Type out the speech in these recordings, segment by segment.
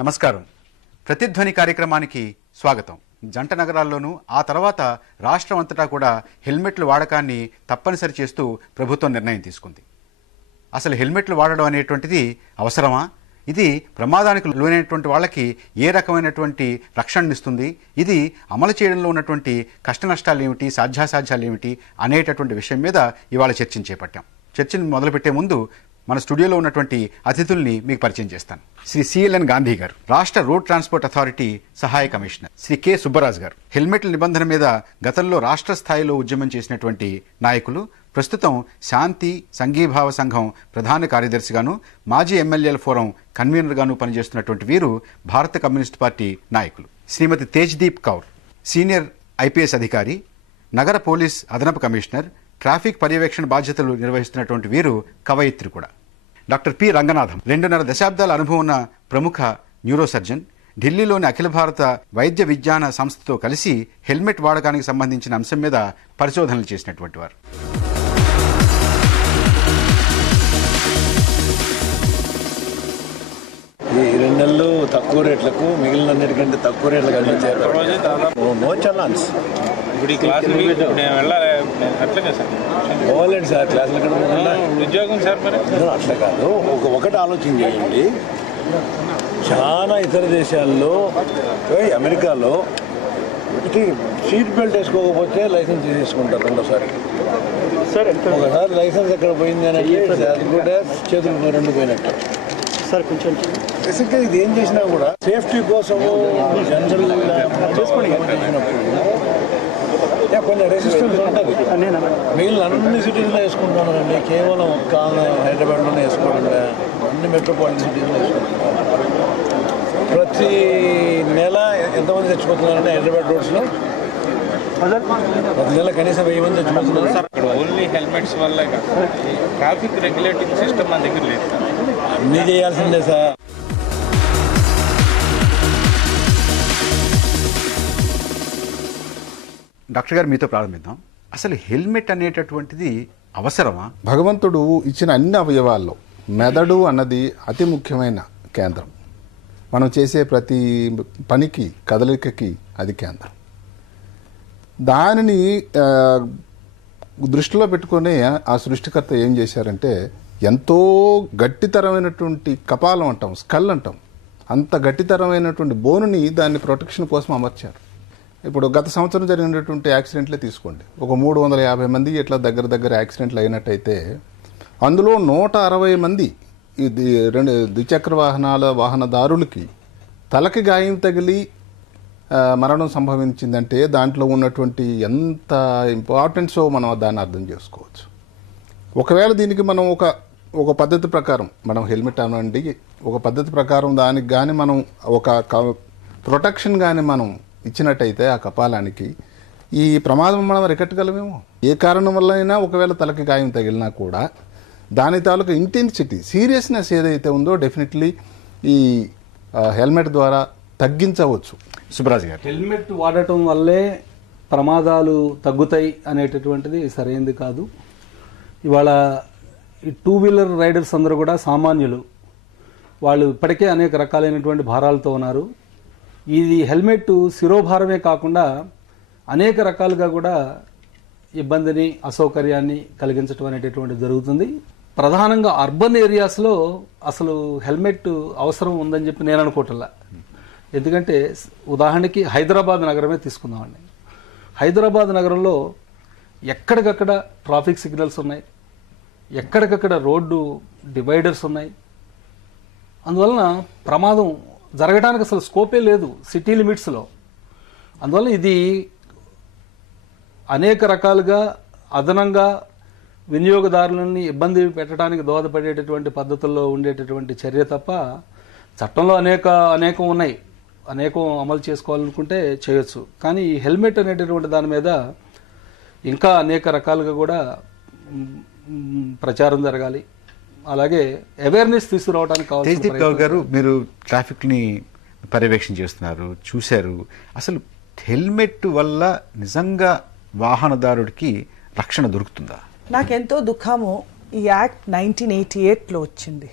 నమస్కారం. ప్రతిధ్వని కార్యక్రమానికి స్వాగతం. జంట నగరాల్లోనూ ఆ తర్వాత రాష్ట్రం అంతటా కూడా హెల్మెట్ల వాడకాన్ని తప్పనిసరి చేస్తూ ప్రభుత్వం నిర్ణయం తీసుకుంది. అసలు హెల్మెట్లు వాడడం అనేటువంటిది అవసరమా? ఇది ప్రమాదానికి లోనైనటువంటి వాళ్ళకి ఏ రకమైనటువంటి రక్షణనిస్తుంది? ఇది అమలు చేయడంలో ఉన్నటువంటి కష్ట నష్టాలు ఏమిటి, సాధ్యాసాధ్యాలు ఏమిటి అనేటటువంటి విషయం మీద ఇవాళ చర్చను చేపట్టాం. చర్చను మొదలుపెట్టే ముందు మన స్టూడియోలో ఉన్నటువంటి అతిథుల్ని మీకు పరిచయం చేస్తాను. శ్రీ సిఎల్ఎన్ గాంధీ గారు, రాష్ట్ర రోడ్ ట్రాన్స్పోర్ట్ అథారిటీ సహాయ కమిషనర్. శ్రీ కె సుబ్బరాజు గారు, హెల్మెట్ల నిబంధన మీద గతంలో రాష్ట్ర స్థాయిలో ఉద్యమం చేసినటువంటి నాయకులు, ప్రస్తుతం శాంతి సంఘీభావ సంఘం ప్రధాన కార్యదర్శిగాను, మాజీ ఎమ్మెల్యేల ఫోరం కన్వీనర్గాను పనిచేస్తున్నటువంటి వీరు భారత కమ్యూనిస్ట్ పార్టీ నాయకులు. శ్రీమతి తేజ్దీప్ కౌర్, సీనియర్ ఐపీఎస్ అధికారి, నగర పోలీస్ అదనపు కమిషనర్, ట్రాఫిక్ పర్యవేక్షణ బాధ్యతలు నిర్వహిస్తున్నటువంటి వీరు కవయిత్రి కూడా. డాక్టర్ పి రంగనాథం, 2.5 దశాబ్దాల అనుభవం ఉన్న ప్రముఖ న్యూరో సర్జన్, ఢిల్లీలోని అఖిల భారత వైద్య విజ్ఞాన సంస్థతో కలిసి హెల్మెట్ వాడకానికి సంబంధించిన అంశం మీద పరిశోధనలు చేసినటువంటి వారు. ఈ 2 నెలలు తక్కువ రేట్లకు మిగిలినన్నిటికంటే తక్కువ రేట్లకు అందించారు. నో చలాన్స్. ఇప్పుడు ఈ క్లాసులు నేను వెళ్ళాలి అట్లనే సార్ పోవాలండి సార్, క్లాసులు ఎక్కడ ఉద్యోగం సార్ మరి అట్లా కాదు. ఒకటి ఆలోచన చేయండి, చాలా ఇతర దేశాల్లో అమెరికాలో సీట్ బెల్ట్ వేసుకోకపోతే లైసెన్స్ తీసుకుంటారు రెండోసారి. ఒకసారి లైసెన్స్ ఎక్కడ పోయింది అని అంటే అది కూడా చేతులు 2 పోయినట్టు సార్. కొంచెం బేసిక్గా ఇది ఏం చేసినా కూడా సేఫ్టీ కోసము జనరల్గా కొన్ని రెసిస్టెన్స్ ఉంటుంది. మిగిలిన అన్ని సిటీస్లో వేసుకుంటున్నారండి, కేవలం హైదరాబాద్లోనే వేసుకోవడం, అన్ని మెట్రోపాలిటన్ సిటీస్లో వేసుకుంటున్నారు. ప్రతి నెల ఎంతమంది చచ్చిపోతున్నారంటే హైదరాబాద్ రోడ్స్లో ప్రతి నెల కనీసం 1000 మంది చచ్చిపోతున్నారు సార్. ఇక్కడ ఓన్లీ హెల్మెట్స్ వల్ల ట్రాఫిక్ రెగ్యులేటింగ్ సిస్టమ్ మన దగ్గర లేదు. అన్నీ చేయాల్సిందే సార్. డాక్టర్ గారు, మీతో ప్రారంభిద్దాం. అసలు హెల్మెట్ అనేటటువంటిది అవసరమా? భగవంతుడు ఇచ్చిన అన్ని అవయవాల్లో మెదడు అన్నది అతి ముఖ్యమైన కేంద్రం. మనం చేసే ప్రతి పనికి, కదలికకి అది కేంద్రం. దానిని దృష్టిలో పెట్టుకుని ఆ సృష్టికర్త ఏం చేశారంటే, ఎంతో గట్టితరమైనటువంటి కపాలం అంటాం, స్కల్ అంటాం, అంత గట్టితరమైనటువంటి బోనుని దాన్ని ప్రొటెక్షన్ కోసం అమర్చారు. ఇప్పుడు గత సంవత్సరం జరిగినటువంటి యాక్సిడెంట్లే తీసుకోండి. ఒక 350 మంది ఇట్లా దగ్గర యాక్సిడెంట్లు అయినట్టయితే అందులో 160 మంది ఇది 2 ద్విచక్ర వాహనదారులకి తలకి గాయం తగిలి మరణం సంభవించిందంటే దాంట్లో ఉన్నటువంటి ఎంత ఇంపార్టెన్సో మనం దాన్ని అర్థం చేసుకోవచ్చు. ఒకవేళ దీనికి మనం ఒక పద్ధతి ప్రకారం, మనం హెల్మెట్ అనండి, ఒక పద్ధతి ప్రకారం దానికి కానీ మనం ఒక ప్రొటెక్షన్ కానీ మనం ఇచ్చినట్టయితే ఆ కపాలానికి, ఈ ప్రమాదం మనం అరికట్టగలమేమో. ఏ కారణం వల్ల అయినా ఒకవేళ తలకి గాయం తగిలినా కూడా దాని తాలూకు ఇంటెన్సిటీ, సీరియస్నెస్ ఏదైతే ఉందో డెఫినెట్లీ ఈ హెల్మెట్ ద్వారా తగ్గించవచ్చు. సుబ్బరాజు గారు, హెల్మెట్ వాడటం వల్లే ప్రమాదాలు తగ్గుతాయి అనేటటువంటిది సరైనది కాదు. ఇవాళ ఈ 2 వీలర్ రైడర్స్ అందరూ కూడా సామాన్యులు. వాళ్ళు ఇప్పటికే అనేక రకాలైనటువంటి భారాలతో ఉన్నారు. ఇది హెల్మెట్ శిరోభారమే కాకుండా అనేక రకాలుగా కూడా ఇబ్బందిని, అసౌకర్యాన్ని కలిగించడం అనేటటువంటిది జరుగుతుంది. ప్రధానంగా అర్బన్ ఏరియాస్లో అసలు హెల్మెట్ అవసరం ఉందని చెప్పి నేను అనుకోవట్లా. ఎందుకంటే ఉదాహరణకి హైదరాబాద్ నగరమే తీసుకుందామండి. హైదరాబాద్ నగరంలో ఎక్కడికక్కడ ట్రాఫిక్ సిగ్నల్స్ ఉన్నాయి, ఎక్కడికక్కడ రోడ్డు డివైడర్స్ ఉన్నాయి. అందువలన ప్రమాదం జరగడానికి అసలు స్కోపే లేదు సిటీ లిమిట్స్లో. అందువల్ల ఇది అనేక రకాలుగా అదనంగా వినియోగదారులని ఇబ్బంది పెట్టడానికి దోహదపడేటటువంటి పద్ధతుల్లో ఉండేటటువంటి చర్య తప్ప, చట్టంలో అనేకం ఉన్నాయి, అనేకం అమలు చేసుకోవాలనుకుంటే చేయొచ్చు. కానీ ఈ హెల్మెట్ అనేటటువంటి దాని మీద ఇంకా అనేక రకాలుగా కూడా ప్రచారం జరగాలి. అలాగే అవేర్నెస్ తీసుకురావడానికి కావాలి. తేజ్దీప్ కౌర్ గారు, మీరు ట్రాఫిక్ని పర్యవేక్షణ చేస్తున్నారు, చూశారు. అసలు హెల్మెట్ వల్ల నిజంగా వాహనదారుడికి రక్షణ దొరుకుతుందా? నాకెంతో దుఃఖము, ఈ యాక్ట్ 1988లో వచ్చింది.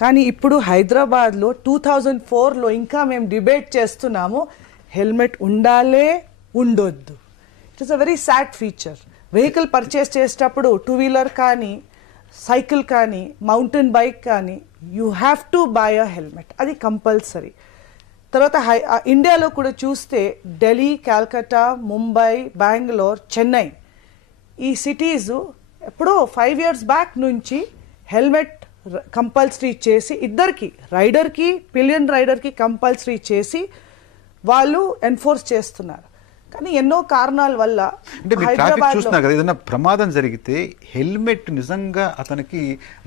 కానీ ఇప్పుడు హైదరాబాద్లో 2004లో ఇంకా మేము డిబేట్ చేస్తున్నాము, హెల్మెట్ ఉండాలే ఉండొద్దు. It is a very sad feature. Vehicle purchase చేసేటప్పుడు 2-వీలర్ కానీ, సైకిల్ కానీ, మౌంటైన్ బైక్ కానీ, you have to buy a helmet, అది కంపల్సరీ. తర్వాత ఇండియాలో కూడా చూస్తే ఢిల్లీ, కాల్కటా, ముంబై, బెంగళూరు, చెన్నై, ఈ సిటీస్ ఎప్పుడో 5 years బ్యాక్ నుంచి హెల్మెట్ కంపల్సరీ చేసి, ఇద్దరికి, రైడర్కి, పిలియన్ రైడర్కి కంపల్సరీ చేసి వాళ్ళు ఎన్ఫోర్స్ చేస్తున్నారు. కానీ ఎన్నో కారణాల వల్ల అంటే మీరు ట్రాఫిక్ చూస్తున్నారు కదా, ఏదైనా ప్రమాదం జరిగితే హెల్మెట్ నిజంగా అతనికి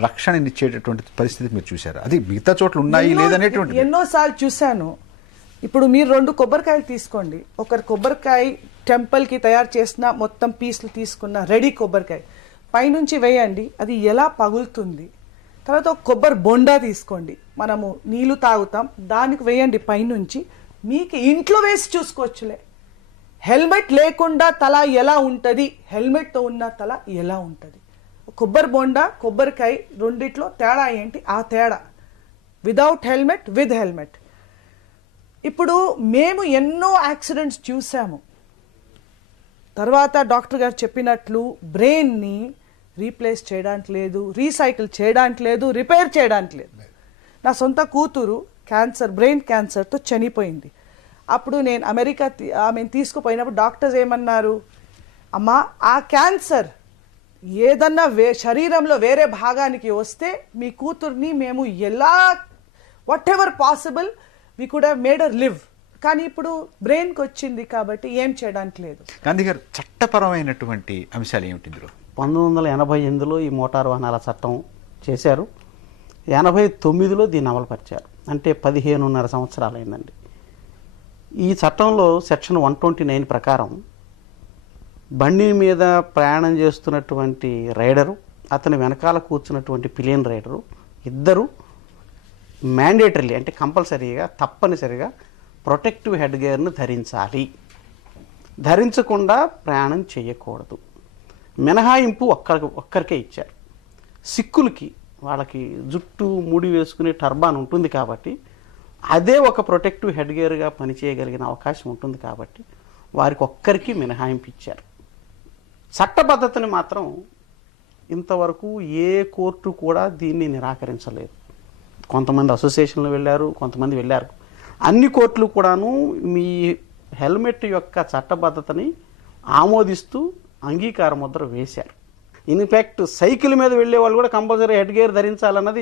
రక్షణనిచ్చేటటువంటి పరిస్థితి మీరు చూసారు? అది మిగతా చోట్ల ఉన్నాయి లేదనేటువంటి ఎన్నోసార్లు చూశాను. ఇప్పుడు మీరు 2 కొబ్బరికాయలు తీసుకోండి, ఒకరు కొబ్బరికాయ టెంపుల్కి తయారు చేసిన మొత్తం పీసులు తీసుకున్న రెడీ కొబ్బరికాయ పైనుంచి వేయండి, అది ఎలా పగులుతుంది. తర్వాత ఒక కొబ్బరి బొండా తీసుకోండి, మనము నీళ్లు తాగుతాం, దానికి వేయండి పైనుంచి, మీకు ఇంట్లో వేసి చూసుకోవచ్చులే. హెల్మెట్ లేకుండా తల ఎలా ఉంటుంది, హెల్మెట్తో ఉన్న తల ఎలా ఉంటుంది. కొబ్బరి బొండా, కొబ్బరికాయ రెండిట్లో తేడా ఏంటి? ఆ తేడా వితౌట్ హెల్మెట్, విత్ హెల్మెట్. ఇప్పుడు మేము ఎన్నో యాక్సిడెంట్స్ చూసాము. తర్వాత డాక్టర్ గారు చెప్పినట్లు బ్రెయిన్ని రీప్లేస్ చేయడానికి లేదు, రీసైకిల్ చేయడానికి లేదు, రిపేర్ చేయడానికి లేదు. నా సొంత కూతురు క్యాన్సర్, బ్రెయిన్ క్యాన్సర్తో చనిపోయింది. అప్పుడు నేను అమెరికా ఆమెను తీసుకుపోయినప్పుడు డాక్టర్స్ ఏమన్నారు, అమ్మా ఆ క్యాన్సర్ ఏదన్నా శరీరంలో వేరే భాగానికి వస్తే మీ కూతుర్ని మేము ఎలా what ever possible we could have made her live, కానీ ఇప్పుడు బ్రెయిన్కి వచ్చింది కాబట్టి ఏం చేయడానికి లేదు. గాంధీ గారు, చట్టపరమైనటువంటి అంశాలు ఏమిటి ఇందులో? 1988లో ఈ మోటారు వాహనాల చట్టం చేశారు, 89లో దీన్ని అమలుపరిచారు. అంటే 15.5 సంవత్సరాలు అయిందండి. ఈ చట్టంలో సెక్షన్ 129 ప్రకారం బండి మీద ప్రయాణం చేస్తున్నటువంటి రైడరు, అతని వెనకాల కూర్చున్నటువంటి పిలియన్ రైడరు ఇద్దరు మ్యాండేటరీలీ అంటే కంపల్సరీగా తప్పనిసరిగా ప్రొటెక్టివ్ హెడ్ గేర్ను ధరించాలి. ధరించకుండా ప్రయాణం చేయకూడదు. మినహాయింపు ఒక్కరికే ఇచ్చారు. సిక్కులకి వాళ్ళకి జుట్టు ముడి వేసుకునే టర్బాన్ ఉంటుంది కాబట్టి అదే ఒక ప్రొటెక్టివ్ హెడ్ గేర్గా పనిచేయగలిగిన అవకాశం ఉంటుంది కాబట్టి వారికి ఒక్కరికి మినహాయింపు ఇచ్చారు. చట్టబద్ధతని మాత్రం ఇంతవరకు ఏ కోర్టు కూడా దీన్ని నిరాకరించలేదు. కొంతమంది అసోసియేషన్లు వెళ్ళారు, కొంతమంది వెళ్ళారు. అన్ని కోర్టులు కూడాను మీ హెల్మెట్ యొక్క చట్టబద్ధతని ఆమోదిస్తూ అంగీకార ముద్ర వేశారు. ఇన్ఫ్యాక్ట్ సైకిల్ మీద వెళ్ళే వాళ్ళు కూడా కంపల్సరీ హెడ్ గేర్ ధరించాలన్నది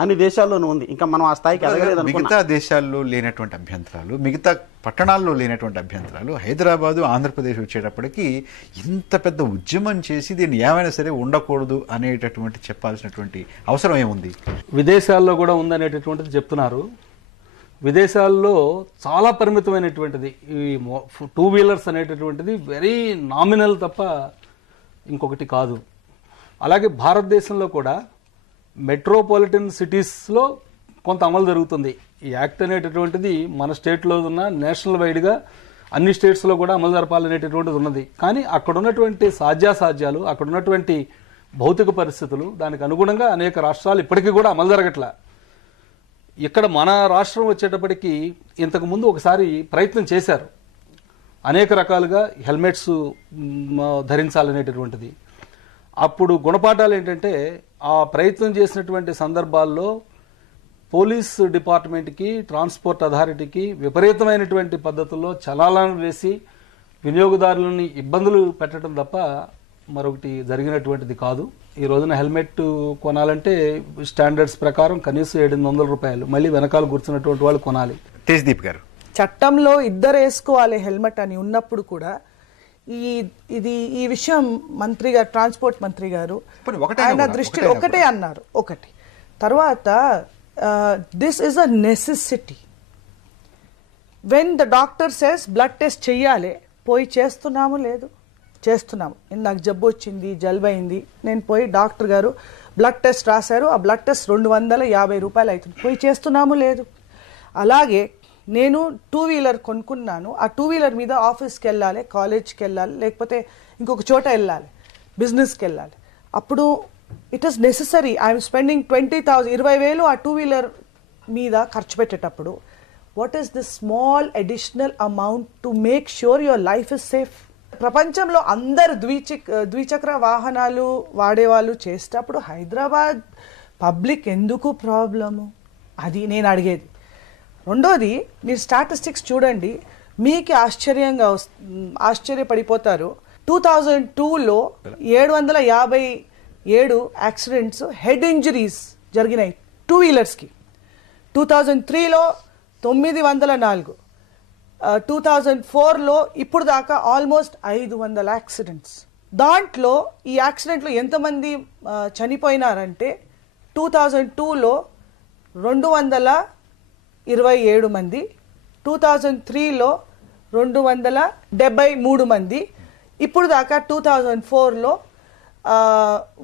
అన్ని దేశాల్లోనూ ఉంది. ఇంకా మనం ఆ స్థాయికి ఎదగలేదు. మిగతా దేశాల్లో లేనటువంటి అభ్యంతరాలు, మిగతా పట్టణాల్లో లేనటువంటి అభ్యంతరాలు హైదరాబాదు, ఆంధ్రప్రదేశ్ వచ్చేటప్పటికి ఇంత పెద్ద ఉద్యమం చేసి దీన్ని ఏమైనా సరే ఉండకూడదు అనేటటువంటి చెప్పాల్సినటువంటి అవసరం ఏముంది? విదేశాల్లో కూడా ఉందనేటటువంటిది చెప్తున్నారు. విదేశాల్లో చాలా పరిమితమైనటువంటిది ఈ 2-వీలర్స్ అనేటటువంటిది వెరీ నామినల్ తప్ప ఇంకొకటి కాదు. అలాగే భారతదేశంలో కూడా మెట్రోపాలిటన్ సిటీస్లో కొంత అమలు జరుగుతుంది. ఈ యాక్ట్ అనేటటువంటిది మన స్టేట్లో ఉన్న నేషనల్ వైడ్గా అన్ని స్టేట్స్లో కూడా అమలు జరపాలనేటటువంటిది ఉన్నది. కానీ అక్కడ ఉన్నటువంటి సాధ్యాసాధ్యాలు, అక్కడ ఉన్నటువంటి భౌతిక పరిస్థితులు, దానికి అనుగుణంగా అనేక రాష్ట్రాలు ఇప్పటికీ కూడా అమలు జరగట్లా. ఇక్కడ మన రాష్ట్రం వచ్చేటప్పటికి ఇంతకుముందు ఒకసారి ప్రయత్నం చేశారు, అనేక రకాలుగా హెల్మెట్స్ ధరించాలనేటటువంటిది. అప్పుడు గుణపాఠాలు ఏంటంటే ఆ ప్రయత్నం చేసినటువంటి సందర్భాల్లో పోలీస్ డిపార్ట్మెంట్కి, ట్రాన్స్పోర్ట్ అథారిటీకి విపరీతమైనటువంటి పద్ధతుల్లో చలాలను వేసి వినియోగదారులని ఇబ్బందులు పెట్టడం తప్ప మరొకటి జరిగినటువంటిది కాదు. ఈ రోజున హెల్మెట్ కొనాలంటే స్టాండర్డ్స్ ప్రకారం కనీసం 700 రూపాయలు, మళ్ళీ వెనకాల కూర్చున్నటువంటి వాళ్ళు కొనాలి. తేజ్దీప్ గారు, చట్టంలో ఇద్దరు వేసుకోవాలి హెల్మెట్ అని ఉన్నప్పుడు కూడా ఈ విషయం మంత్రి గారు, ట్రాన్స్పోర్ట్ మంత్రి గారు ఆయన దృష్టిలో ఒకటే అన్నారు. ఒకటి తర్వాత this is a necessity. When the doctor says blood test చెయ్యాలి, పోయి చేస్తున్నాము లేదు, చేస్తున్నాము. నాకు జబ్బు వచ్చింది, జలుబు అయింది, నేను పోయి డాక్టర్ గారు బ్లడ్ టెస్ట్ రాశారు, ఆ బ్లడ్ టెస్ట్ 250 రూపాయలు అవుతుంది, పోయి చేస్తున్నాము లేదు. అలాగే నేను 2-వీలర్ కొనుక్కున్నాను, ఆ 2-వీలర్ మీద ఆఫీస్కి వెళ్ళాలి, కాలేజ్కి వెళ్ళాలి, లేకపోతే ఇంకొక చోట వెళ్ళాలి, బిజినెస్కి వెళ్ళాలి. అప్పుడు it is necessary. I'm spending 20,000 20,000 ఆ 2-wheeler మీద ఖర్చు పెట్టేటప్పుడు what is this small additional amount to make sure your life is safe? ప్రపంచంలో అందరు ద్విచక్ర వాహనాలు వాడేవాళ్ళు చేసేటప్పుడు హైదరాబాద్ పబ్లిక్ ఎందుకు ప్రాబ్లము? అది నేను అడిగేది. రెండోది, మీరు స్టాటిస్టిక్స్ చూడండి, మీకు ఆశ్చర్యపడిపోతారు. 2002లో 757 యాక్సిడెంట్స్, హెడ్ ఇంజరీస్ జరిగినాయి 2-wheelersకి. 2003లో 904, 2004లో ఇప్పుడు దాకా ఆల్మోస్ట్ 500 యాక్సిడెంట్స్. దాంట్లో ఈ యాక్సిడెంట్లో ఎంతమంది చనిపోయినారంటే 2002లో 227 మంది, 2003లో 273 మంది, ఇప్పుడు దాకా 2004లో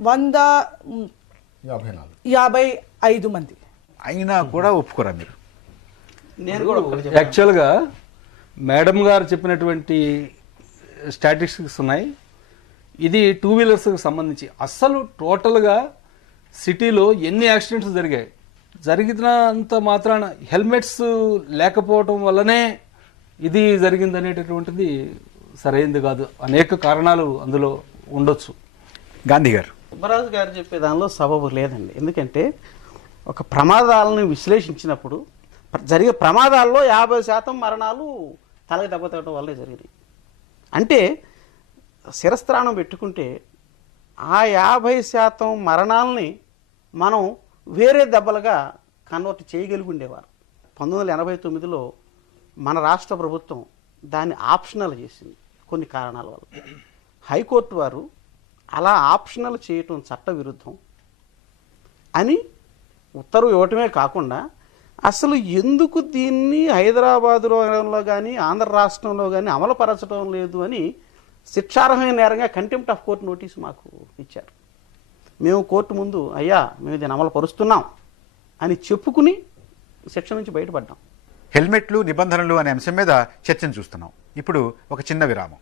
155 మంది. అయినా కూడా ఒప్పుకోరా మీరు? నేను కూడా ఒకటి యాక్చువల్గా మేడం గారు చెప్పినటువంటి స్టాటిస్టిక్స్ ఉన్నాయి. ఇది 2-wheelersకి సంబంధించి అస్సలు టోటల్గా సిటీలో ఎన్ని యాక్సిడెంట్స్ జరిగాయి, జరిగినంత మాత్రాన హెల్మెట్స్ లేకపోవటం వల్లనే ఇది జరిగిందనేటటువంటిది సరైనది కాదు. అనేక కారణాలు అందులో ఉండొచ్చు. గాంధీ గారు, సుబ్బరాజు గారు చెప్పే దానిలో సబబు లేదండి. ఎందుకంటే ఒక ప్రమాదాలను విశ్లేషించినప్పుడు జరిగే ప్రమాదాల్లో 50% మరణాలు తలకి దెబ్బ తగ్గడం వల్లే జరిగినాయి. అంటే శిరస్త్రాణం పెట్టుకుంటే ఆ 50% మరణాలని మనం వేరే దెబ్బలుగా కన్వర్ట్ చేయగలిగి ఉండేవారు. 1989లో మన రాష్ట్ర ప్రభుత్వం దాన్ని ఆప్షనల్ చేసింది కొన్ని కారణాల వల్ల. హైకోర్టు వారు అలా ఆప్షనల్ చేయటం చట్ట విరుద్ధం అని ఉత్తర్వు ఇవ్వటమే కాకుండా అసలు ఎందుకు దీన్ని హైదరాబాదులో కానీ ఆంధ్ర రాష్ట్రంలో కానీ అమలుపరచడం లేదు అని శిక్షార్హమైన నేరంగా కంటెంప్ట్ ఆఫ్ కోర్టు నోటీసు మాకు ఇచ్చారు. మేము కోర్టు ముందు అయ్యా మేము దీన్ని అమలు పరుస్తున్నాం అని చెప్పుకుని శిక్ష నుంచి బయటపడ్డాం. హెల్మెట్లు నిబంధనలు అనే అంశం మీద చర్చను చూస్తున్నాం. ఇప్పుడు ఒక చిన్న విరామం.